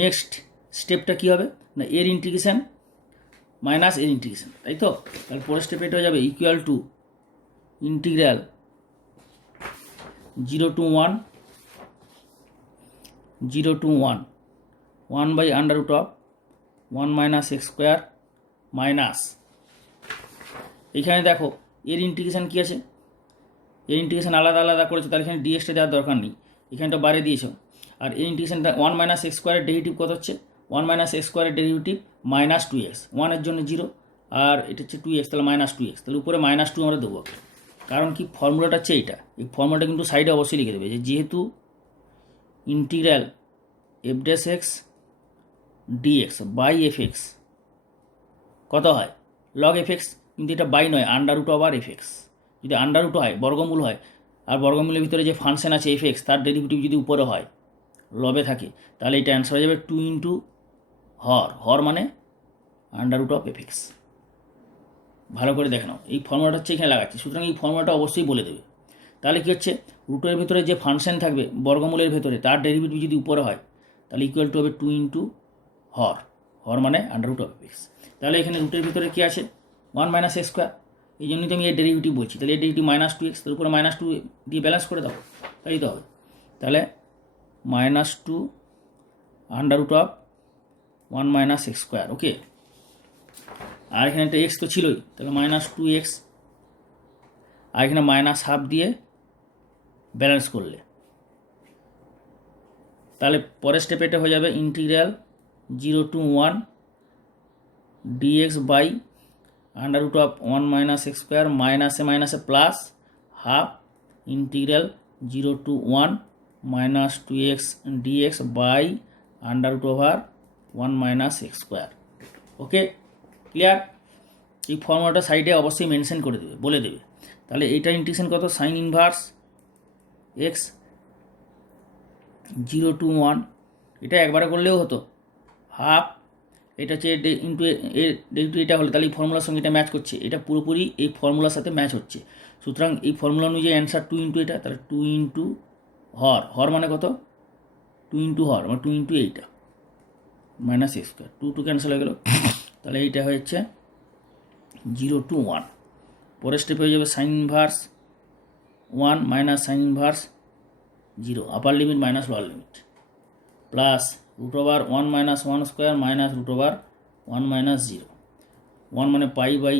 Next স্টেপটা কী হবে না, এর ইন্টিগ্রেশন মাইনাস এর ইন্টিগ্রেশন, তাই তো? তাহলে পরের স্টেপে এটা হয়ে যাবে equal to integral 0 to 1 1 by under root of 1 minus x square minus, এখানে দেখো এর ইন্টিগ্রেশন কী আছে, এর ইন্টিগ্রেশন আলাদা আলাদা করেছে, তাহলে এখানে ডিএক্সটা দেওয়ার দরকার নেই, এখানটা বারে দিয়েছ। আর এর ইন্টিগ্রেশনটা 1 মাইনাস এক্স স্কোয়ারের ডেরিভেটিভ কত হচ্ছে, 1 মাইনাস এক্স স্কোয়ারের ডেরিভেটিভ মাইনাস 2x, 1-এর জন্য 0 আর এটা হচ্ছে 2x, তাহলে মাইনাস 2x, তাহলে উপরে মাইনাস 2 আমরা দেবো। কারণ কি ফর্মুলাটা হচ্ছে এইটা, এই ফর্মুলাটা কিন্তু সাইডে অবশ্যই লিখে দেবে যে যেহেতু integral F dash x dx by F x কত হয় লগ এফ এক্স, কিন্তু এটা বাই নয়, under root over f x. যদি আন্ডার রুট হয় বর্গমূল হয়, আর বর্গমূলের ভিতরে যে ফাংশন আছে এফ এক্স তার ডেরিভেটিভ যদি উপরে হয় লবে থাকে, তাহলে এটা অ্যান্সার হয়ে যাবে 2 ইন্টু হর মানে under root of f x. ভালো করে দেখে নাও, এই ফর্মুলাটা হচ্ছে এখানে লাগাচ্ছি, সুতরাং এই ফর্মুলাটা অবশ্যই বলে দেবে। তাহলে কী হচ্ছে, রুটের ভিতরে যে ফাংশন থাকবে বর্গমূলের ভেতরে তার ডেরিভেটিভ যদি উপরে হয় তাহলে ইকুয়াল টু হবে 2 ইন্টু হর মানে under root of f x. তাহলে এখানে রুটের ভিতরে কী আছে 1 মাইনাস এক্স স্কোয়ার, এই জন্যই তো আমি এর ডেরিভেটিভ বলছি, তাহলে এর ডেরিভেটিভ মাইনাস 2x, তার উপরে মাইনাস 2 দিয়ে ব্যালেন্স করে দাও, তাই তো হবে। তাহলে minus 2 under root of 1 minus X square, okay. আর এখানে একটা এক্স তো ছিলই, তাহলে মাইনাস 2x, আর এখানে মাইনাস হাফ দিয়ে ব্যালেন্স করলে তাহলে পরের স্টেপে এটা হয়ে যাবে integral 0 to 1 dx by under root of 1 minus X square মাইনাসে plus half integral 0 to 1 minus 2x dx by under root over 1 minus X square, okay clear. এই ফর্মুলাটা সাইডে অবশ্যই মেনশন করে দেবে, বলে দেবে। তাহলে এইটার ইন্টিগ্রেশন কত, সাইন ইনভার্স এক্স 0 to 1, এটা একবারে করলেও হতো, হাফ এটা হচ্ছে ইন্টু এটা হলে তাহলে এই ফর্মুলার সঙ্গে এটা ম্যাচ করছে, এটা পুরোপুরি এই ফর্মুলার সাথে ম্যাচ হচ্ছে। সুতরাং এই ফর্মুলা অনুযায়ী অ্যান্সার 2 ইন্টু এটা, তাহলে 2 ইন্টু হর মানে কত, 2 ইন্টু হর মানে 2 ইন্টু এইটা মাইনাস এক্স স্কোয়ার, 2 ক্যান্সেল হয়ে গেল, তাহলে এইটা হচ্ছে 0 to 1। পরের স্টেপ হয়ে যাবে sine inverse 1 minus sine inverse 0 upper limit minus lower limit plus root over 1 minus 1 square minus root over 1 minus 0, 1 মানে pi by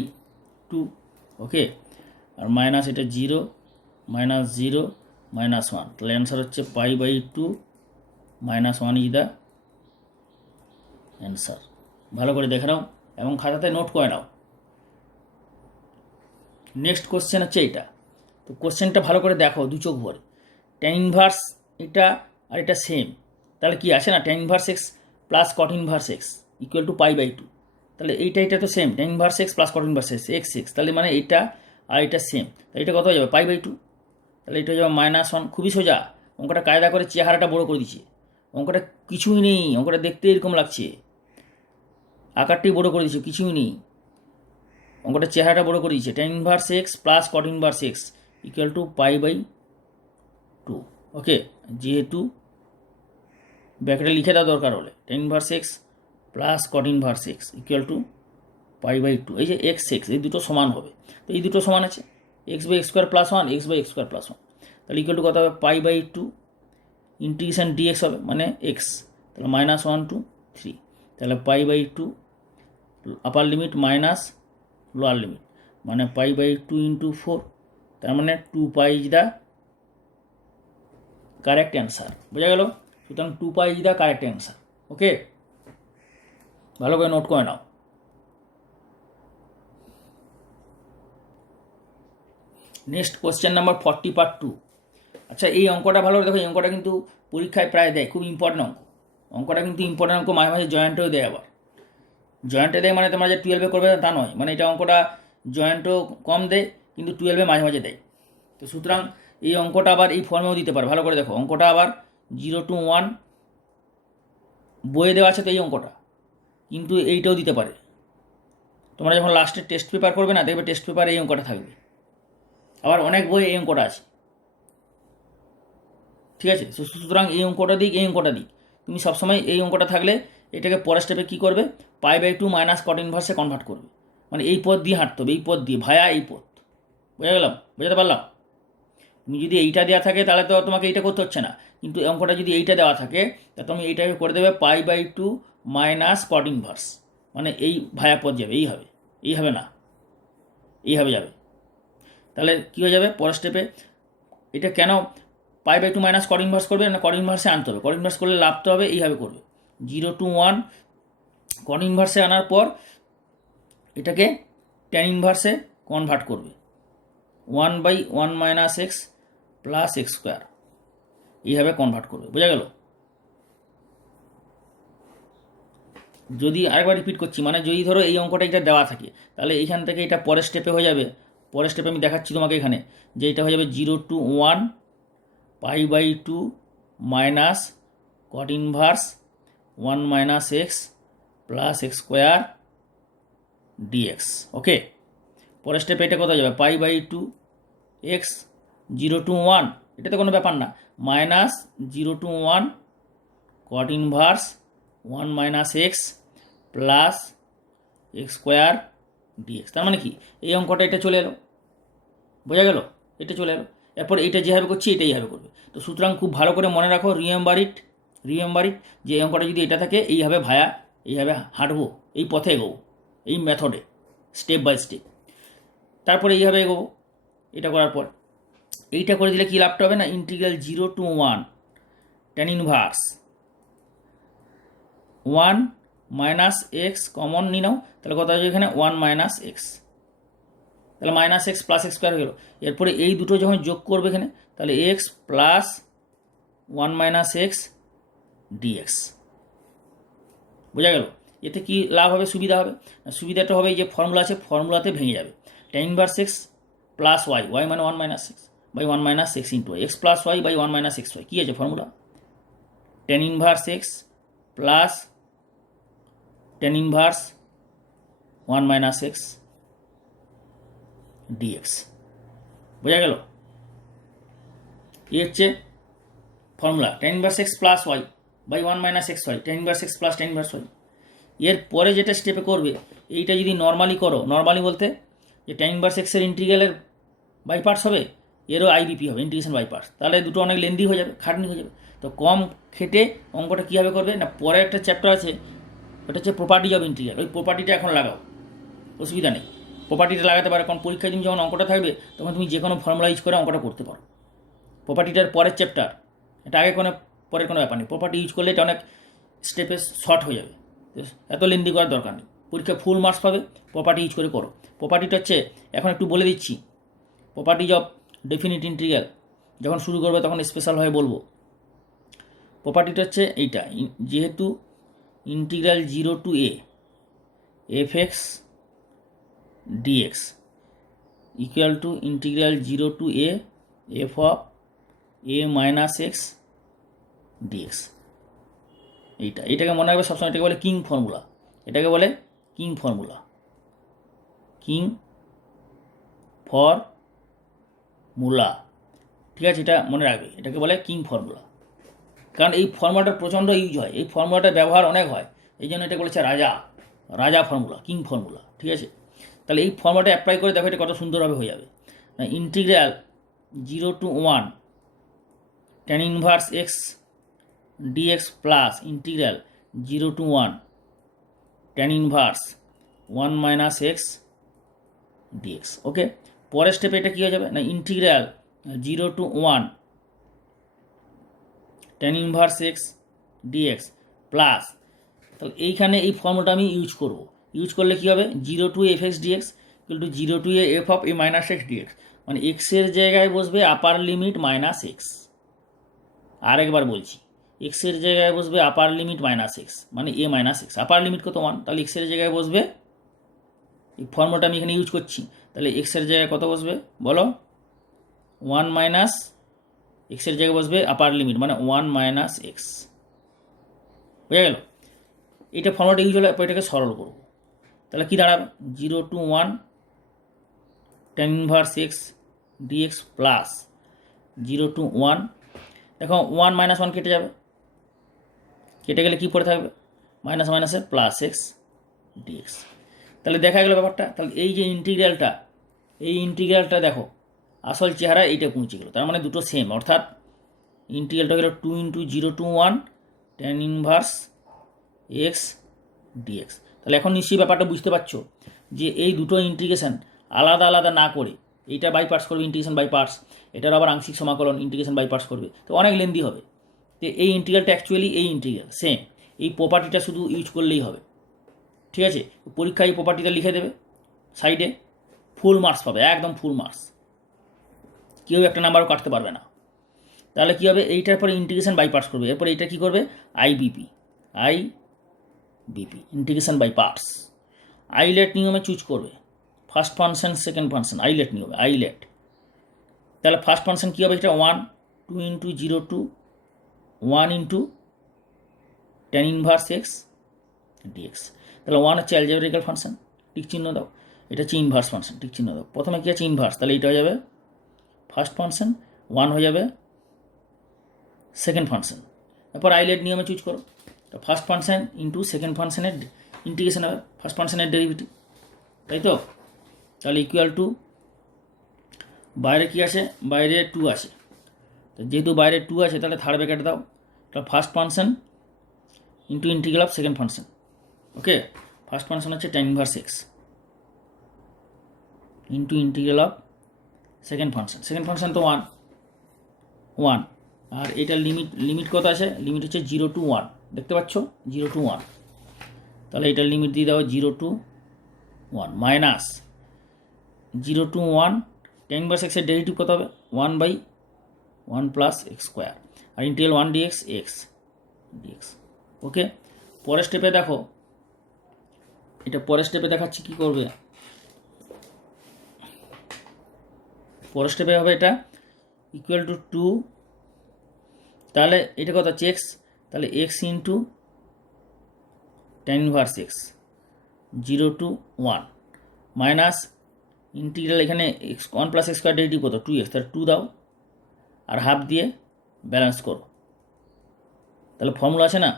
2, okay. R minus এটা 0 মাইনাস 0 মাইনাস 1, তাহলে অ্যান্সার হচ্ছে pi by 2 minus 1 is the answer. ভালো করে দেখে নাও এবং খাতাতে note করে নাও। নেক্সট কোশ্চেন হচ্ছে এইটা, তো কোশ্চেনটা ভালো করে দেখো দু চোখ ভরে, ট্যান ইনভার্স এটা আর এটা সেম, তাহলে কি আসে না tan inverse x plus cot inverse x equal to pi by 2, তাহলে এটা তো same, tan inverse x plus cot inverse x, তাহলে মানে এটা আর এটা সেম, তাহলে এটা কত হয়ে যাবে পাই বাই 2, তাহলে এটা হয়ে যাবে -1। খুবই সোজা, অঙ্কটা কায়দা করে চেহারাটা বড় করে দিচ্ছে, অঙ্কটা কিছুই নেই, অঙ্কটা দেখতে এরকম লাগছে, আকারটাই বড় করে দিচ্ছে, কিছুই নেই, অঙ্কটা চেহারাটা বড় করে দিচ্ছে, tan inverse x plus cot inverse x equal to pi by 2, okay. যেহেতু ব্র্যাকেটে লিখে দেওয়া দরকার হলে tan inverse x plus cot inverse x equal to pi by 2, এই যে এক্স এই দুটো সমান হবে, তো এই দুটো সমান আছে, x by x square plus 1 x by x square plus 1, তাহলে ইকুয়াল টু কত হবে পাই বাই 2 ইন্টিগ্রেশন ডিএক্স হবে মানে এক্স, তাহলে -1 to 3, তাহলে pi by 2 upper limit minus lower limit মানে পাই বাই 2 ইন্টু 4, তার মানে 2 pi is the correct answer, বোঝা গেল। সুতরাং 2 pi is the correct answer, okay. ভালো করে নোট করে নাও। Next question number 40 part 2। আচ্ছা এই অঙ্কটা ভালো করে দেখো, এই অঙ্কটা কিন্তু পরীক্ষায় প্রায় দেয়, খুব ইম্পর্টেন্ট অঙ্ক, অঙ্কটা কিন্তু ইম্পর্টেন্ট অঙ্ক, মাঝে মাঝে জয়েন্টেও দেয়, আবার জয়েন্টে দেয় মানে তোমরা যে 12-এ করবে তা নয়, মানে এটা অঙ্কটা জয়েন্টও কম দেয় কিন্তু 12-এ মাঝে মাঝে দেয়। তো সুতরাং এই অঙ্কটা আবার এই ফর্মেও দিতে পারে, ভালো করে দেখো অঙ্কটা আবার 0 to 1 বইয়ে দেওয়া আছে তো এই অঙ্কটা, কিন্তু এইটাও দিতে পারে। তোমরা যখন লাস্টে টেস্ট পেপার করবে না দেখবে টেস্ট পেপারে এই অঙ্কটা থাকবে, আবার অনেক বই এই অঙ্কটা আছে, ঠিক আছে। সুতরাং এই অঙ্কটা দিক এই অঙ্কটা দিক, তুমি সবসময় এই অঙ্কটা থাকলে এটাকে পরের স্টেপে কী করবে, π/2 মাইনাস কট ইনভার্সে কনভার্ট করবে, মানে এই পদ দিয়ে হাঁটতে হবে, এই পদ দিয়ে ভায়া এই পদ। বুঝে গেলাম, বুঝাতে পারলাম? তুমি যদি এইটা দেওয়া থাকে তাহলে তো তোমাকে এইটা করতে হচ্ছে না, কিন্তু অঙ্কটা যদি এইটা দেওয়া থাকে তা তুমি এইটাকে করে দেবে π/2 মাইনাস কট ইনভার্স, মানে এই ভায়া পদ যাবে, এই হবে না, এইভাবে যাবে। তাহলে কী হয়ে যাবে পরের স্টেপে, এটা কেন π/2 মাইনাস কট ইনভার্স করবে না, কট ইনভার্সে আনতে হবে, কট ইনভার্স করলে লাভতে হবে, এইভাবে করবে 0 to 1 কট ইনভার্সে আনার পর এটাকে ট্যান ইনভার্সে কনভার্ট করবে 1/1 minus x plus x square, এইভাবে কনভার্ট করবে। বোঝা গেল? যদি আরেকবার রিপিট করছি, মানে যদি ধরো এই অঙ্কটা এটা দেওয়া থাকে তাহলে এইখান থেকে এটা পরের স্টেপে হয়ে যাবে, পরের স্টেপে আমি দেখাচ্ছি তোমাকে এখানে যে এটা হয়ে যাবে 0 to 1 π/2 minus cot inverse 1 minus x plus x square DX. Okay, পরের স্টেপে এটা কোথায় যাবে, π/2 এক্স 0 to 1, এটাতে কোনো ব্যাপার না, minus 0 to 1 cot inverse 1 minus x plus x square dx. তার মানে কি এই অঙ্কটা এটা চলে এলো, বোঝা গেল? এটা চলে এলো। এরপর এইটা যেভাবে করছি এটাই হবে করবে। তো সুতরাং খুব ভালো করে মনে রাখো, রিমেম্বার ইট যে এই অঙ্কটা যদি এটা থাকে এইভাবে ভায়া, এইভাবে হাঁটবো, এই পথে এগোবো, এই মেথডে স্টেপ বাই স্টেপ, তারপরে এইভাবে এগোবো। এটা করার পর এইটা করে দিলে কী লাভটা হবে না, integral 0 to 1 tan inverse 1 minus x common নিয়ে নাও, তাহলে কত হবে এখানে 1 মাইনাস এক্স, তাহলে minus x plus x square হয়ে গেলো। এরপরে এই দুটো যখন যোগ করবে এখানে তাহলে x plus 1 minus x dx. বোঝা গেল? এতে কি লাভ হবে, সুবিধা হবে? সুবিধাটা হবে এই যে ফর্মুলা আছে, ফর্মুলাতে ভেঙে যাবে, tan inverse x plus Y, Y মানে 1 minus X by 1 minus X into X plus Y by 1 minus X Y. কী আছে formula, tan inverse x plus tan inverse 1 minus x dx. বোঝা গেল? হচ্ছে formula, tan inverse x plus Y by 1 minus X Y, tan inverse x plus tan inverse Y. এর পরে যেটা স্টেপে করবে এইটা যদি নর্মালি করো, নর্মালি বলতে যে ট্যান ইনভার্স এক্সের ইন্টিগ্রালের বাই পার্টস হবে, এরও আইবিপি হবে, ইন্টিগ্রেশন বাই পার্টস, তাহলে দুটো অনেক লেন্দি হয়ে যাবে, খাটনি হয়ে যাবে। তো কম খেটে অঙ্কটা কীভাবে করবে না, পরে একটা চ্যাপ্টার আছে ওটা হচ্ছে প্রপার্টিজ অফ ইন্টিগ্রাল, ওই প্রপার্টিটা এখন লাগাও, অসুবিধা নেই, প্রপার্টিটা লাগাতে পারে, কারণ পরীক্ষায় তুমি যখন অঙ্কটা থাকবে তখন তুমি যে কোনো ফর্মুলা ইউজ করে অঙ্কটা করতে পারো। প্রপার্টিটার পরের চ্যাপ্টার, এটা আগে কোনো পরের কোনো ব্যাপার নেই, প্রপার্টি ইউজ করলে এটা অনেক স্টেপে শর্ট হয়ে যাবে, এত লেন্দি করার দরকার নেই, পরীক্ষায় ফুল মার্কস পাবে, প্রপার্টি ইউজ করে করো। প্রপার্টিটা হচ্ছে এখন একটু বলে দিচ্ছি, প্রপার্টিজ অফ ডেফিনিট ইন্টিগ্রাল যখন শুরু করবে তখন স্পেশালভাবে বলবো। প্রপার্টিটা হচ্ছে এইটা, যেহেতু integral 0 to a f x dx equal to integral 0 to a f of a minus x dx. এইটাকে মনে রাখবে সবসময়, এটাকে বলে কিং ফর্মুলা, এটাকে বলে কিং ফর্মুলা, কিং ফর্মুলা, ঠিক আছে? এটা মনে রাখবে, এটাকে বলে কিং ফর্মুলা, কারণ এই ফর্মুলাটা প্রচণ্ড ইউজ হয়, এই ফর্মুলাটার ব্যবহার অনেক হয়, এই জন্য এটা বলেছে রাজা ফর্মুলা, কিং ফর্মুলা, ঠিক আছে? তাহলে এই ফর্মুলাটা অ্যাপ্লাই করে দেখো এটা কত সুন্দরভাবে হয়ে যাবে। Integral 0 to 1 tan inverse x dx plus integral 0 to 1 tan inverse 1 minus x DX. Okay, পরের স্টেপে এটা কী হয়ে যাবে না, integral 0 to 1 tan inverse x dx plus, তাহলে এইখানে এই ফর্মুলাটা আমি ইউজ করলে কী হবে, 0 to f x dx equal to 0 to a f of a minus x dx, মানে এক্সের জায়গায় বসবে আপার লিমিট মাইনাস এক্স। আরেকবার বলছি, এক্সের জায়গায় বসবে আপার লিমিট মাইনাস এক্স, মানে এ মাইনাস এক্স, আপার লিমিট কত 1, তাহলে এক্সের জায়গায় বসবে, এই ফর্মুলাটা আমি এখানে ইউজ করছি, তাহলে এক্সের জায়গায় কত বসবে বলো, 1 মাইনাস এক্সের জায়গায় বসবে আপার লিমিট মানে 1 মাইনাস এক্স। বুঝা গেল? এটা ফর্মুলাটা ইউজ হলে এটাকে সরল করব, তাহলে কী দাঁড়াবে, 0 to 1 tan inverse x dx plus 0 to 1, দেখো 1 মাইনাস 1 কেটে যাবে, কেটে গেলে কী পড়ে থাকবে, মাইনাস মাইনাসে প্লাস এক্স ডিএক্স। তাহলে দেখা গেল ব্যাপারটা। তাহলে এই যে ইন্টিগ্রালটা, এই ইন্টিগ্রালটা দেখো আসল চেহারা এইটা পৌঁছে গেলো, তার মানে দুটো সেম, অর্থাৎ ইন্টিগ্রালটা হলো 2 × 0 to 1 tan inverse x dx. তাহলে এখন নিশ্চয়ই ব্যাপারটা বুঝতে পারছো যে এই দুটো ইন্টিগ্রেশন আলাদা আলাদা না করে, এইটা বাই পার্টস করবে ইন্টিগ্রেশন বাই পার্টস, এটার আবার আংশিক সমাকলন ইন্টিগ্রেশন বাই পার্টস করবে, তো অনেক লেন্দি হবে। তো এই ইন্টিগ্রালটা অ্যাকচুয়ালি এই ইন্টিগ্রাল সেম, এই প্রপার্টিটা শুধু ইউজ করলেই হবে, ঠিক আছে। পরীক্ষায় এই প্রপার্টিটা লিখে দেবে সাইডে, ফুল মার্কস পাবে, একদম ফুল মার্কস, কেউ একটা নাম্বারও কাটতে পারবে না। তাহলে কী হবে, এইটার পরে ইন্টিগ্রেশন বাই পার্টস করবে, এরপরে এইটা কী করবে, IBP integration by parts, ILATE নিয়মে চুজ করবে, first function second function, ILATE নিয়মে, আইলেট। তাহলে ফার্স্ট ফাংশন কী হবে, এটা 1 2 × 0 to 1 × tan inverse x dx. তাহলে 1 হচ্ছে অ্যালজেব্রিক্যাল ফাংশন, টিক চিহ্ন দাও, এটা হচ্ছে ইনভার্স ফাংশন, টিক চিহ্ন দাও। প্রথমে কী আছে, ইনভার্স, তাহলে এইটা হয়ে যাবে ফার্স্ট ফাংশন, 1 হয়ে যাবে সেকেন্ড ফাংশন। তারপর আইলেট নিয়মে চুজ করো, তো ফার্স্ট ফাংশন ইন্টু সেকেন্ড ফাংশনের ইন্টিগ্রেশন হবে, ফার্স্ট ফাংশনের ডেরিভেটিভ, তাই তো। তাহলে ইকুয়াল টু, বাইরে কী আছে, বাইরে 2 আছে, তো যেহেতু বাইরে 2 আছে তাহলে থার্ড ব্র্যাকেট দাও, তাহলে first function into integral of second function. Okay, first function হচ্ছে tan inverse x into integral of second function তো 1, আর এটার লিমিট কত আছে, লিমিট হচ্ছে 0 to 1, দেখতে পাচ্ছ 0 to 1, তাহলে এটার লিমিট দিয়ে দাও 0 to 1 minus 0 to 1 tan inverse এক্সের ডেরিভেটিভ কত হবে, 1/1 প্লাস এক্স স্কোয়ার, আর integral 1 dx x DX. Okay, পরের স্টেপে দেখো, এটা পরের স্টেপে দেখাচ্ছি কী করবে। পরের স্টেপে হবে এটা ইকুয়াল টু 2, তাহলে এটা কত হচ্ছে এক্স, তাহলে X into tan inverse X 0 to 1 minus integral, এখানে X 1 plus x square derivative কত 2x, তাহলে 2 দাও আর হাফ দিয়ে ব্যালেন্স করো। তাহলে ফর্মুলা আছে না,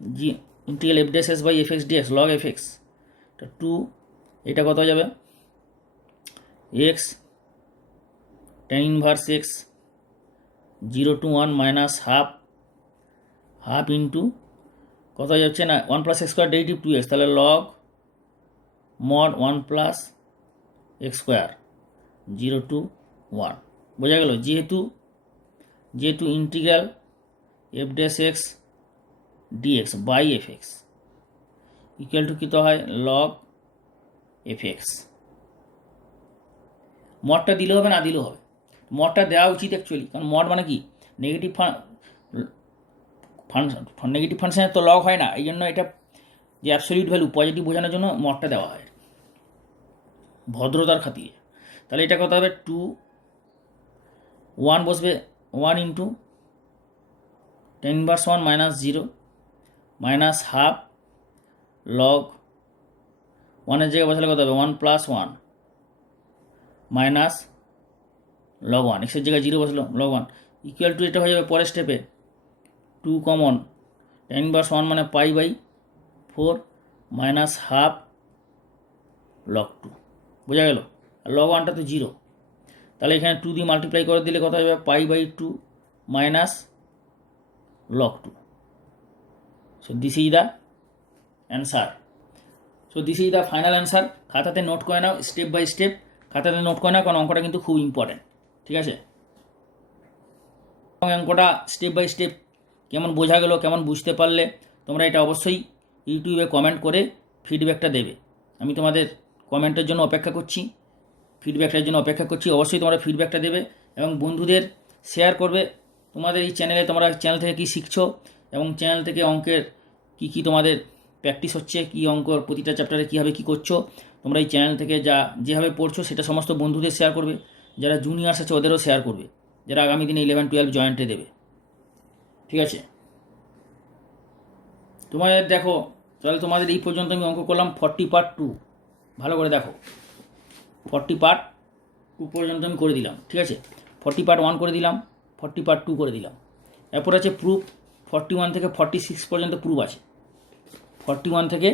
G integral F dash S by F x DX log F X, তো 2, এটা কত হয়ে যাবে X tan inverse X 0 to 1 minus half into কত হয়ে যাচ্ছে না 1 plus x square derivative 2x, তাহলে log mod 1 plus x square 0 to 1, বোঝা গেল। যেহেতু integral F dash x dx by F X equal to কী তো হয়, লগ এফ এক্স। মডটা দিলেও হবে না দিলেও হবে, মডটা দেওয়া উচিত অ্যাকচুয়ালি, কারণ মড মানে কি, নেগেটিভ ফাংশনের তো লগ হয় না, এই জন্য এটা যে অ্যাবসলিউট ভ্যালু পজিটিভ বোঝানোর জন্য মডটা দেওয়া হয় ভদ্রতার খাতিরে। তাহলে এটা কত হবে 2, 1 বসবে 1 into tan inverse 1 minus 0 minus half log 1 এর জায়গায় বসালে কত হবে 1 প্লাস 1 মাইনাস লগ 1, এক্সের জায়গায় 0 বসলো লগ 1 ইকুয়াল টু, এটা হয়ে যাবে পরের স্টেপে 2 কমন, tan ইনভার্স 1 মানে π/4 মাইনাস হাফ লগ 2, বোঝা গেল। আর লগ 1টা তো 0, তাহলে এখানে 2 দিয়ে মাল্টিপ্লাই করে দিলে কত হবে π/2 minus log 2. So this is the answer. So this is the final answer. খাতাতে নোট করে নাও স্টেপ বাই স্টেপ, খাতাতে নোট করে নাও, কারণ অঙ্কটা কিন্তু খুব ইম্পর্টেন্ট, ঠিক আছে। অঙ্কটা স্টেপ বাই স্টেপ কেমন বোঝা গেল, কেমন বুঝতে পারলে, তোমরা এটা অবশ্যই ইউটিউবে কমেন্ট করে ফিডব্যাকটা দেবে। আমি তোমাদের কমেন্টের জন্য অপেক্ষা করছি, ফিডব্যাকটার জন্য অপেক্ষা করছি। অবশ্যই তোমরা ফিডব্যাকটা দেবে এবং বন্ধুদের শেয়ার করবে তোমাদের এই চ্যানেলে, তোমরা চ্যানেল থেকে কী শিখছো এবং চ্যানেল থেকে অঙ্কের কী তোমাদের প্র্যাকটিস হচ্ছে, কী অঙ্কর প্রতিটা চ্যাপ্টারে কীভাবে কী করছো, তোমরা এই চ্যানেল থেকে যেভাবে পড়ছো সেটা সমস্ত বন্ধুদের শেয়ার করবে, যারা জুনিয়র্স আছে ওদেরও শেয়ার করবে, যারা আগামী দিনে 11-12 জয়েন্টে দেবে, ঠিক আছে। তোমাদের দেখো, তাহলে তোমাদের এই পর্যন্ত আমি অঙ্ক করলাম 40 পার্ট 2, ভালো করে দেখো, 40 পার্ট 2 পর্যন্ত আমি করে দিলাম, ঠিক আছে। 40 পার্ট 1 করে দিলাম, 40 পার্ট 2 করে দিলাম। এরপর আছে প্রুফ, 41 থেকে 46 পর্যন্ত প্রুফ আছে, 41 থেকে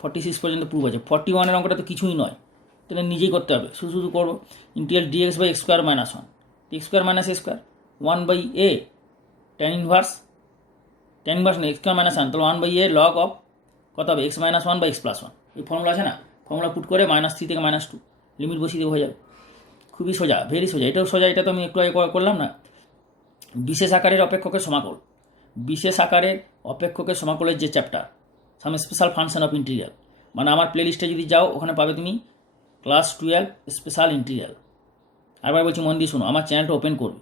46 পর্যন্ত প্রুফ আছে। 41-এর অঙ্কটা তো কিছুই নয়, তাহলে নিজেই করতে হবে, শুধু শুধু করবো। Integral dx by x square minus 1, x square minus a square, 1/a tan inverse না এক্স স্কোয়ার মাইনাস 1, তাহলে 1/a লগ অফ কত হবে এক্স মাইনাস 1 বা এক্স প্লাস 1। এই ফর্মুলা আছে না, ফর্মুলা পুট করে -3 থেকে -2 লিমিট বসিয়ে দিয়ে হয়ে যাবে। খুবই সোজা, ভেরি সোজা। এটাও সোজা, এটা তো আমি একটু আগে করলাম না। বিশেষ আকারের অপেক্ষকের সমাকল, বিশেষ আকারের অপেক্ষকের সমাকলের যে chapter some special function of integral, মানে আমার প্লে লিস্টে যদি যাও ওখানে পাবে তুমি ক্লাস 12 স্পেশাল ইন্টিগ্রাল। আরবার বলছি মন দিয়ে শোনো, আমার চ্যানেলটা ওপেন করবে,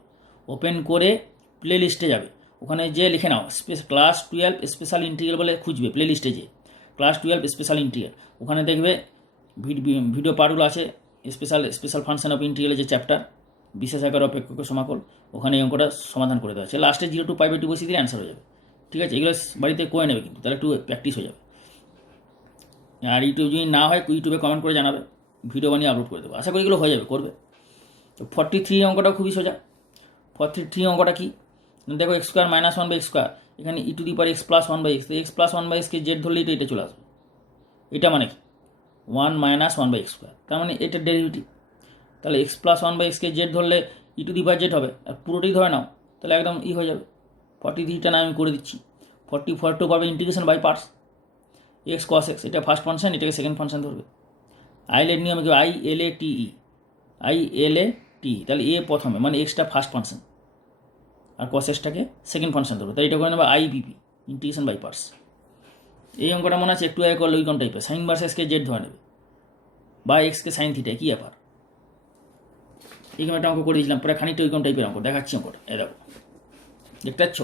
ওপেন করে প্লে লিস্টে যাবে, ওখানে যে লিখে নাও ক্লাস 12 স্পেশাল ইন্টিগ্রাল বলে খুঁজবে, প্লে লিস্টে যে ক্লাস 12 স্পেশাল ইন্টিগ্রাল, ওখানে দেখবে ভিডিও পার্টগুলো আছে স্পেশাল ফাংশন অফ ইন্টিগ্রালের যে চ্যাপ্টার বিশেষ আকার অপেক্ষকের সমাকল, ওখানে এই অঙ্কটা সমাধান করে দেওয়া আছে। লাস্টে 0 to π/2 বসিয়ে দিলে অ্যান্সার হয়ে যাবে। ঠিক আছে, এগুলো বাড়িতে করে নেবে কিন্তু, তাহলে একটু প্র্যাকটিস হয়ে যাবে। আর ইউটিউব যদি না হয় ইউটিউবে কমেন্ট করে জানাবে, ভিডিও বানিয়ে আপলোড করে দেবো। আশা করি এগুলো হয়ে যাবে, করবে। তো 43 অঙ্কটাও খুবই সোজা। 43 অঙ্কটা কি দেখো, x square minus 1/x square, এখানে e two the power x plus 1/x, তো এক্স প্লাস 1/xকে জেড ধরলেই এটা চলে আসবে। এটা মানে কি 1 মাইনাস 1/x স্কোয়ার, তার মানে এটার ডেরিভেটিভ। তাহলে এক্স প্লাস 1/xকে জেড ধরলে ই টু দি পাওয়ার জেড হবে, আর পুরোটাই ধরে নাও তাহলে একদম হয়ে যাবে। 43টা না আমি করে দিচ্ছি। 44 পাবে integration by parts, x cos x, এটা ফার্স্ট ফাংশন, এটাকে সেকেন্ড ফাংশন ধরবে। আইএলের নিয়মে কি ILATE, তাহলে এ প্রথমে, মানে এক্সটা ফার্স্ট ফাংশন আর কস এক্সটাকে সেকেন্ড ফাংশন ধরবে, তাই এটা করে নেবে IBP, ইন্টিগ্রেশন বাই পার্টস। এই অঙ্কটা মনে আছে একটু আগে করলে ওই কোন টাইপের, সাইন ভার্সেসকে জেড ধরে নেবে বা এক্সকে সাইন থিটা, কি ব্যাপার। এরকম একটা অঙ্ক করে দিয়েছিলাম, প্রায় খানিকটা ওই কোন টাইপের অঙ্ক, দেখাচ্ছি অঙ্কটা, এ দেখো দেখতে পাচ্ছ,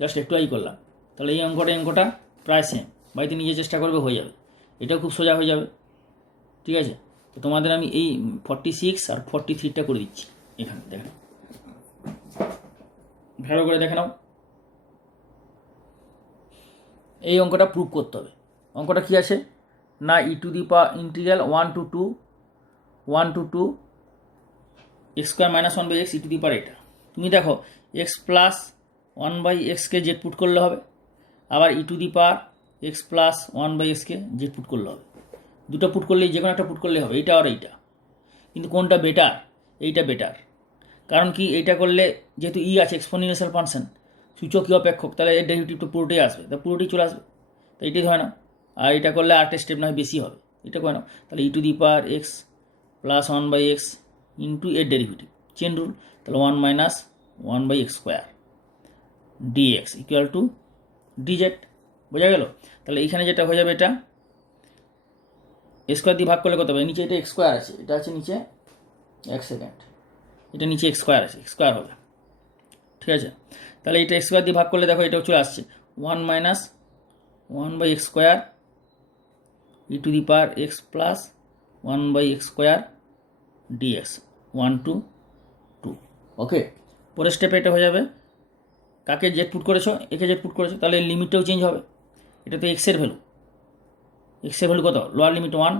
জাস্ট একটু আগেই করলাম। তাহলে এই অঙ্কটা প্রায় সেম, বাড়িতে নিজে চেষ্টা করবে, হয়ে যাবে। এটাও খুব সোজা হয়ে যাবে। ঠিক আছে, তো তোমাদের আমি এই 46 আর 43টা করে দিচ্ছি। এখানে দেখে নাও, ভালো করে দেখে নাও। এই অঙ্কটা প্রুভ করতে হবে। অঙ্কটা কি আছে না, E to the power integral 1 to 2 X square minus 1/x E to the power, এটা তুমি দেখো এক্স প্লাস 1/xকে জেড পুট করলে হবে, আবার E to the power X plus 1/xকে জেড পুট করলে হবে। দুটো পুট করলেই, যে কোনো একটা পুট করলেই হবে, এইটা আর এইটা। কিন্তু কোনটা বেটার? এইটা বেটার। কারণ কি, এইটা করলে যেহেতু ই আছে এক্সপোনেনশিয়াল ফাংশন, সূচকীয় অপেক্ষক, তাহলে এর ডেরিভেটিভ তো পুরোটাই আসবে, তা পুরোটাই চলে আসবে, তো এইটাই হয় না। আর এটা করলে আরেকটা স্টেপ না হয় বেশি হবে, এটা করে নাও। তাহলে E to the power X plus 1/x into এর ডেরিভেটিভ, চেন রুল, তাহলে 1 minus 1/x square dx equal to dz। বোঝা গেল? তাহলে এইখানে যেটা হয়ে যাবে, এটা স্কোয়ার দিয়ে ভাগ করলে কত হবে, নিচে এটা এক্স স্কোয়ার আছে, এটা আছে নিচে, এক সেকেন্ড, এটা নিচে এক্স স্কোয়ার আছে, এক্স স্কোয়ার হবে। ঠিক আছে, তাহলে এটা এক্স স্কোয়ার দিয়ে ভাগ করলে দেখো এটাও চলে আসছে, 1 minus 1/x square E to the power X plus 1/x square dx 1 to 2। ওকে, পরের স্টেপে এটা হয়ে যাবে, কাকে জেড পুট করেছো, একে জেড পুট করেছো, তাহলে লিমিটটাও চেঞ্জ হবে। এটা তো এক্সের ভ্যালু, এক্সের ভ্যালু কত, লোয়ার লিমিট 1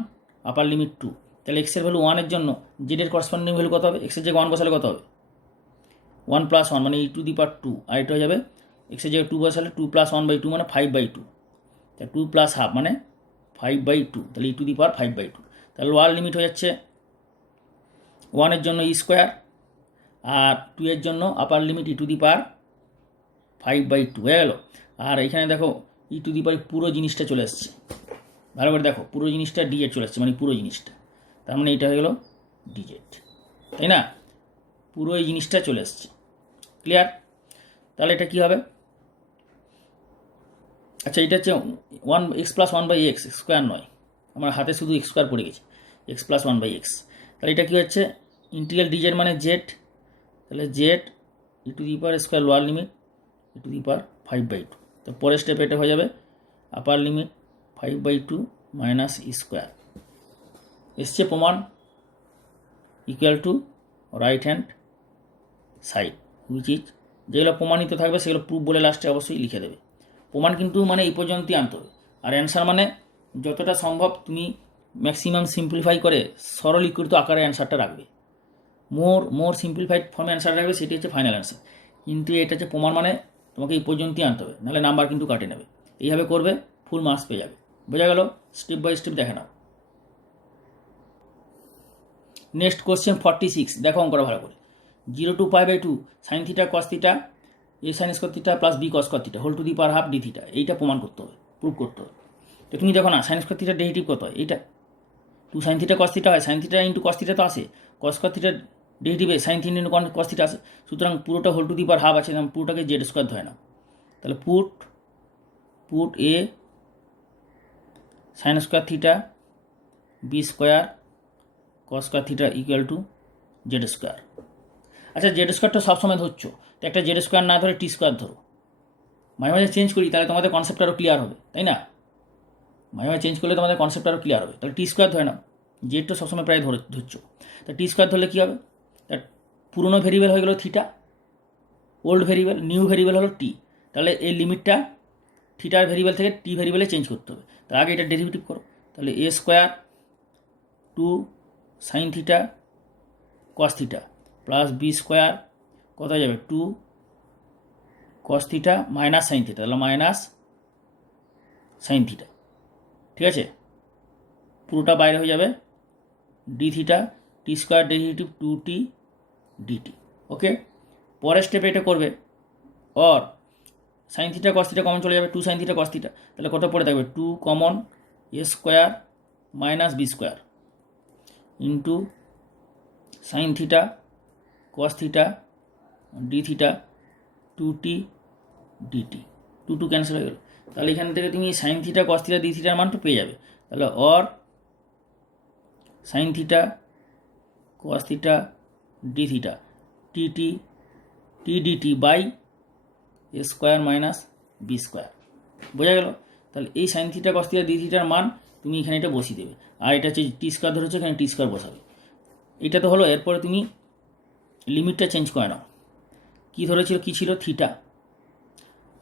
আপার লিমিট 2, তাহলে এক্সের ভ্যালু 1 এর জন্য জেডের করেসপন্ডিং ভ্যালু কত হবে, এক্সের জায়গায় 1 বসালে কত হবে, 1 + 1 মানে ই টু দি পাওয়ার 2, আর এটা হয়ে যাবে এক্সের জায়গায় 2 বসালে 2 + 1/2 মানে 5/2, তাহলে 2 + হাফ মানে 5/2, তাহলে ই টু দি পাওয়ার 5/2। তাহলে লোয়ার লিমিট হয়ে যাচ্ছে 1 এর জন্য ই স্কোয়ার, আর 2 এর জন্য আপার limit E to the power 5/2 হয়ে গেল। আর এখানে দেখো ই টু দি পাওয়ার পুরো জিনিসটা চলে এসছে, ভালো করে দেখো, পুরো জিনিসটা ডিজেড চলে এসছে, মানে পুরো জিনিসটা, তার মানে এটা হয়ে গেল ডিজেড, তাই না, পুরো এই জিনিসটা চলে এসছে। ক্লিয়ার? তাহলে এটা কী হবে, আচ্ছা এটা হচ্ছে 1x + 1/x স্কোয়ার নয়, আমার হাতে শুধু এক্স স্কোয়ার পড়ে গেছে, x + 1/x, তাহলে এটা কী হচ্ছে ইন্টিগ্রাল ডিজেড মানে জেড, তাহলে Z E to the power square lower limit E to the power 5/2। তো পরের স্টেপ এটা হয়ে যাবে upper limit 5/2 minus E square, এসছে প্রমাণ, equal to right hand side, which is, যেগুলো প্রমাণিত থাকবে সেগুলো প্রুফ বলে লাস্টে অবশ্যই লিখে দেবে। প্রমাণ কিন্তু মানে এই পর্যন্তই আনতে হবে, আর অ্যান্সার মানে যতটা সম্ভব তুমি ম্যাক্সিমাম সিম্পলিফাই করে সরলীকৃত আকারে অ্যান্সারটা রাখবে, মোর সিম্পলিফাইড ফর্মে অ্যান্সার রাখবে, সেটি হচ্ছে ফাইনাল অ্যান্সার। কিন্তু এটা হচ্ছে প্রমাণ, মানে তোমাকে এই পর্যন্তই আনতে হবে, নাহলে নাম্বার কিন্তু কাটে নেবে। এইভাবে করবে, ফুল মার্কস পেয়ে যাবে। বোঝা গেল? স্টেপ বাই স্টেপ দেখে নাও। নেক্সট কোশ্চেন 46, দেখো অঙ্কটা ভালো করে। 0 to π/2 sine theta cos theta A sine square theta plus B cos square theta whole to the power half D theta, এইটা প্রমাণ করতে হবে, প্রুভ করতে হবে। তো তুমি দেখো না, সাইন স্কোয়ার থিটার ডেরিভেটিভ কত হয়? এইটা 2 সাইন থিটা কস থিটা হয়, sine theta into cos theta তো আসে, কস স্কোয়ার থিটার ডেরিভেটিভে sine theta into cos theta আসে, সুতরাং পুরোটা whole to the power half আছে, পুরোটাকে জেড স্কোয়ার ধরে নাও। তাহলে put A sine square theta B square cos square theta equal to Z square. আচ্ছা, জেড স্কোয়ারটা সবসময় ধরছো, তো একটা জেড স্কোয়ার না ধরে টি স্কোয়ার ধরো। মাঝে মাঝে চেঞ্জ করি, তাহলে তোমাদের কনসেপ্ট আরও ক্লিয়ার হবে, তাই না? মাঝে মাঝে চেঞ্জ করলে তোমাদের কনসেপ্ট আরও ক্লিয়ার হবে। তাহলে টি স্কোয়ার ধরে নাও, জেড তো সবসময় প্রায় ধরছো, তা টি স্কোয়ার ধরলে কী হবে? তার পুরনো ভেরিয়েবল হয়ে গেলো theta, old variable, new variable হলো টি। তাহলে এই লিমিটটা থিটার ভেরিয়েবল থেকে টি ভেরিয়েবলে চেঞ্জ করতে হবে। তার আগে এটা ডেরিভেটিভ করো। তাহলে a square 2 sine theta cos theta plus b square কত যাবে 2 cos theta minus sine theta, তাহলে মাইনাস সাইন থিটা। ঠিক আছে, পুরোটা বাইরে হয়ে যাবে, d theta t square derivative 2t dt. Okay, পরের স্টেপে এটা করবে, or sine theta cos theta common চলে যাবে, 2 সাইন থিটা কস থিটা, তাহলে কত পড়ে থাকবে 2 common a square minus b square into sine theta cos theta d theta 2t dt, 2 cancel হয়ে গেল। তাহলে এখান থেকে তুমি sine theta cos theta d থিটার মানটা পেয়ে যাবে। তাহলে or sine theta cos theta d theta t dt by a square minus b square. বোঝা গেল? তাহলে এই sine theta cos theta d থিটার মান তুমি এখানে এটা বসিয়ে দেবে, আর এটা হচ্ছে টি স্কোয়ার ধরেছো, এখানে টি স্কোয়ার বসাবে। এটা তো হলো, এরপরে তুমি লিমিটটা চেঞ্জ করে নাও। কী ধরেছিল, কী ছিল? থিটা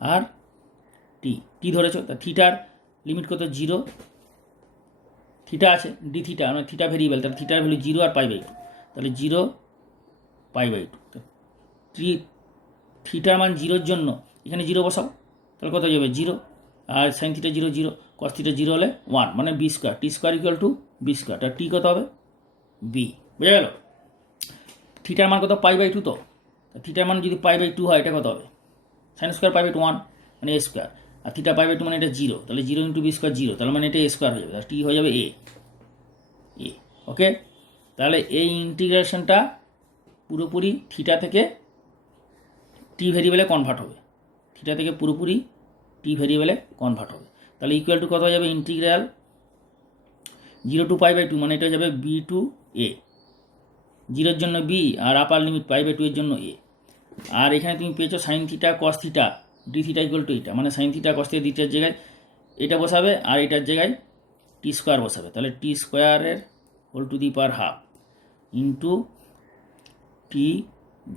আর টি ধরেছো, তা থিটার লিমিট কত? 0, থিটা আছে ডি থিটা, মানে থিটা ভেরিয়েবল, তাহলে থিটার ভ্যালু 0 আর π/2, তাহলে 0 π/2। থিটার মান 0-র জন্য এখানে 0 বসাও, তাহলে কত যাবে 0, আর সাইন থিটা 0 0, কস থিটা 0 হলে 1, মানে b square, t square equal to b square, তার টি কত হবে? বি। বোঝা গেল? থিটার মান কত? π/2। তো থিটার মান যদি π/2 হয়, এটা কত হবে? সাইন স্কোয়ার π/2 1, মানে এ স্কোয়ার, আর থিটা π/2 মানে এটা 0, তাহলে 0 ইন্টু বি স্কোয়ার 0, তাহলে মানে এটা এ স্কোয়ার হয়ে যাবে, টি হয়ে যাবে এ। ওকে, তাহলে এই ইন্টিগ্রেশনটা পুরোপুরি থিটা থেকে টি ভেরিয়েবলে কনভার্ট হবে, থিটা থেকে পুরোপুরি টি ভেরিয়েবলে কনভার্ট হবে। তাহলে ইকুয়াল টু কত হয়ে যাবে? ইন্টিগ্রাল 0 to π/2, মানে এটা হয়ে যাবে বি টু এ, 0-র জন্য বি, আর আপার লিমিট π/2 এর জন্য এ। আর এখানে তুমি পেয়েছো sign theta cos theta d theta equal two এটা, মানে sign theta cos theta d থিটার জায়গায় এটা বসাবে, আর এটার জায়গায় টি স্কোয়ার বসাবে। তাহলে টি স্কোয়ারের whole to the power half into t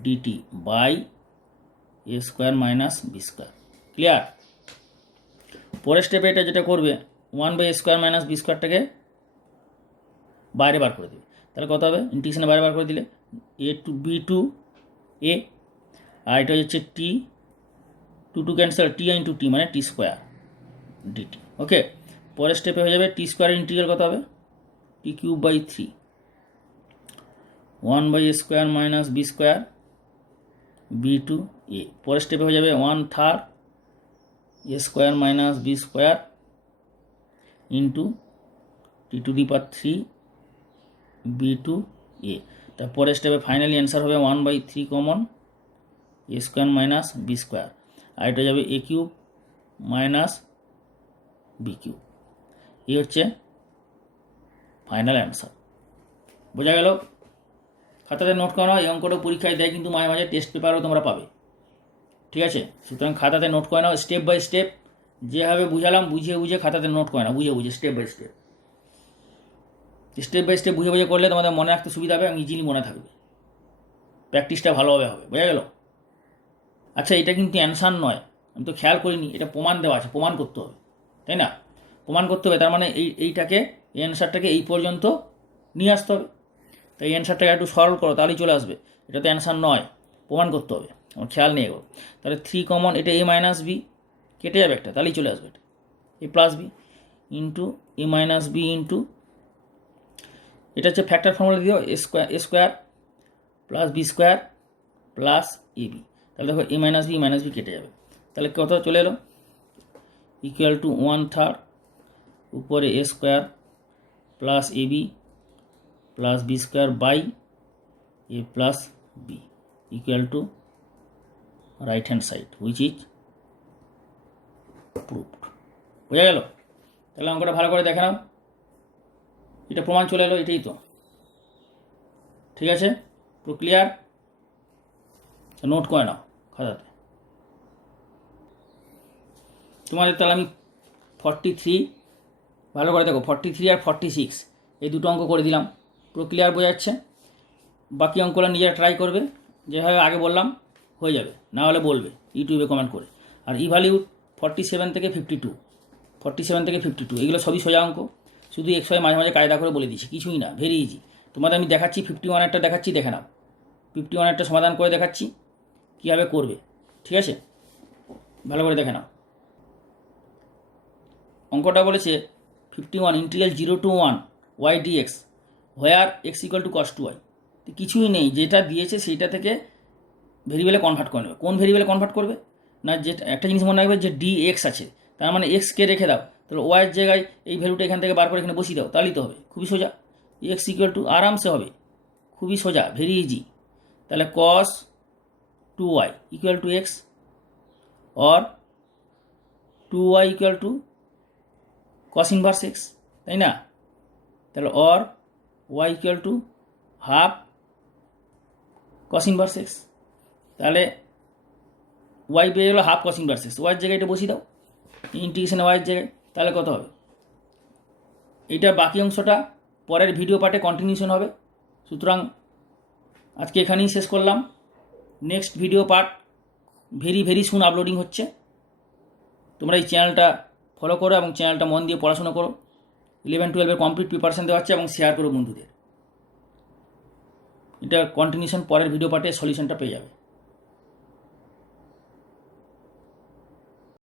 dt by a square minus b square. Clear? পরের স্টেপে এটা যেটা করবে, 1/a স্কোয়ার মাইনাস বি স্কোয়ারটাকে বাইরে বার করে দেবে। তাহলে কত হবে? ইন্টিগ্রেশনে বাইরে বার করে দিলে এ টু বি টু এ, আর এটা হচ্ছে টি, 2 ক্যান্সেল, টি ইন্টু টি মানে টি স্কোয়ার ডিটি। ওকে, পরের স্টেপে হয়ে যাবে টি স্কোয়ারের ইন্টিগ্রাল কত হবে? T cube by 3, 1/a square minus b square b to a. পরের স্টেপে হয়ে যাবে 1/3 a square minus b square into t to the power 3 b to a. তারপরের স্টেপে ফাইনালি অ্যান্সার হবে 1/3 common a square minus b square, আর এটা যাবে a cube minus b cube. এই হচ্ছে ফাইনাল অ্যান্সার। বোঝা গেল? খাতাতে নোট করা এই অঙ্কটা পরীক্ষায় দেয়, কিন্তু মাঝে মাঝে টেস্ট পেপারও তোমরা পাবে। ঠিক আছে, সুতরাং খাতাতে নোট করে নাও, স্টেপ বাই স্টেপ যেভাবে বুঝালাম বুঝিয়ে বুঝে খাতাতে নোট করে নাও, বুঝে বুঝে স্টেপ বাই স্টেপ বুঝে বুঝে করলে তোমাদের মনে রাখতে সুবিধা হবে এবং ইজিলি মনে থাকবে, প্র্যাকটিসটা ভালোভাবে হবে। বোঝা গেল? আচ্ছা, এটা কিন্তু অ্যান্সার নয়, আমি তো খেয়াল করিনি, এটা প্রমাণ দেওয়া আছে, প্রমাণ করতে হবে, তাই না? প্রমাণ করতে হবে, তার মানে এইটাকে এই অ্যান্সারটাকে এই পর্যন্ত নিয়ে আসতে হবে। তাই এই অ্যান্সারটাকে একটু সরল করো, তাহলেই চলে আসবে। এটা তো অ্যান্সার নয়, প্রমাণ করতে হবে, আমার খেয়াল নেই এগো। তাহলে 3 কমন, এটা a মাইনাস বি কেটে যাবে একটা, তাহলেই চলে আসবে এটা a plus b into a minus b into, এটা হচ্ছে ফ্যাক্টর ফর্মুলা দিও a square plus b square plus a b. তাহলে দেখো a মাইনাস বি কেটে যাবে, তাহলে কত চলে এলো ইকুয়াল টু 1/3 উপরে a square plus a b plus b square by a plus b equal to right hand side which is proved. বোঝা গেল? তাহলে অঙ্কটা ভালো করে দেখে নাও, এটা প্রমাণ চলে এলো, এটাই তো, ঠিক আছে? পুরো ক্লিয়ার? নোট করে নাও খাতাতে। তোমাদের তাহলে আমি 43 ভালো করে দেখো, 43 আর 46 এই দুটো অঙ্ক করে দিলাম, পুরো ক্লিয়ার বোঝা যাচ্ছে? বাকি অঙ্কগুলো নিজেরা ট্রাই করবে, যেভাবে আগে বললাম হয়ে যাবে, না হলে বলবে ইউটিউবে কমেন্ট করে। আর ইভ্যালিউ 47 থেকে 52 এগুলো সবই সোজা অঙ্ক, শুধু এক্স মাঝে মাঝে কায়দা করে বলে দিচ্ছি, কিছুই না, ভেরি ইজি। তোমাদের আমি দেখাচ্ছি 51-এরটা দেখাচ্ছি, দেখে নাও 51-এরটা সমাধান করে দেখাচ্ছি কীভাবে করবে, ঠিক আছে? ভালো করে দেখে নাও। অঙ্কটা বলেছে 51 integral 0 to 1 y dx where x equal to cos 2y। কিছুই নেই, যেটা দিয়েছে সেইটা থেকে ভেরিয়েবলে কনভার্ট করে নেবে। কোন ভেরিয়েবলে কনভার্ট করবে না, যে একটা জিনিস মনে রাখবে যে dx আছে, তার মানে এক্সকে রেখে দাও, তাহলে ওয়াইয়ের জায়গায় এই ভ্যালুটা এখান থেকে বার করে এখানে বসিয়ে দাও, তাহলেই তো হবে, খুবই সোজা। এক্স ইকুয়াল টু আরামসে হবে, খুবই সোজা, ভেরি ইজি। তাহলে cos 2y equal to x or 2y equal to cos inverse x, তাই না? তাহলে or y equal to half cos inverse x, তাহলে y পেয়ে গেলো হাফ cos ইনভার্স এক্স, ওয়াইয়ের জায়গায় এটা বসিয়ে দাও, ইন্টিগ্রেশন ওয়াইয়ের জায়গায়, তাহলে কত হবে? এইটা বাকি অংশটা পরের ভিডিও পার্টে কন্টিনিউশন হবে। সুতরাং আজকে এখানেই শেষ করলাম, next video part very soon uploading হচ্ছে। তোমরা এই চ্যানেলটা ফলো করো এবং চ্যানেলটা মন দিয়ে পড়াশোনা করো। 11-12 কমপ্লিট প্রিপারেশান দেওয়া হচ্ছে এবং শেয়ার করো বন্ধুদের। এটা কন্টিনিউশন পরের ভিডিও পার্টে সলিউশনটা পেয়ে যাবে।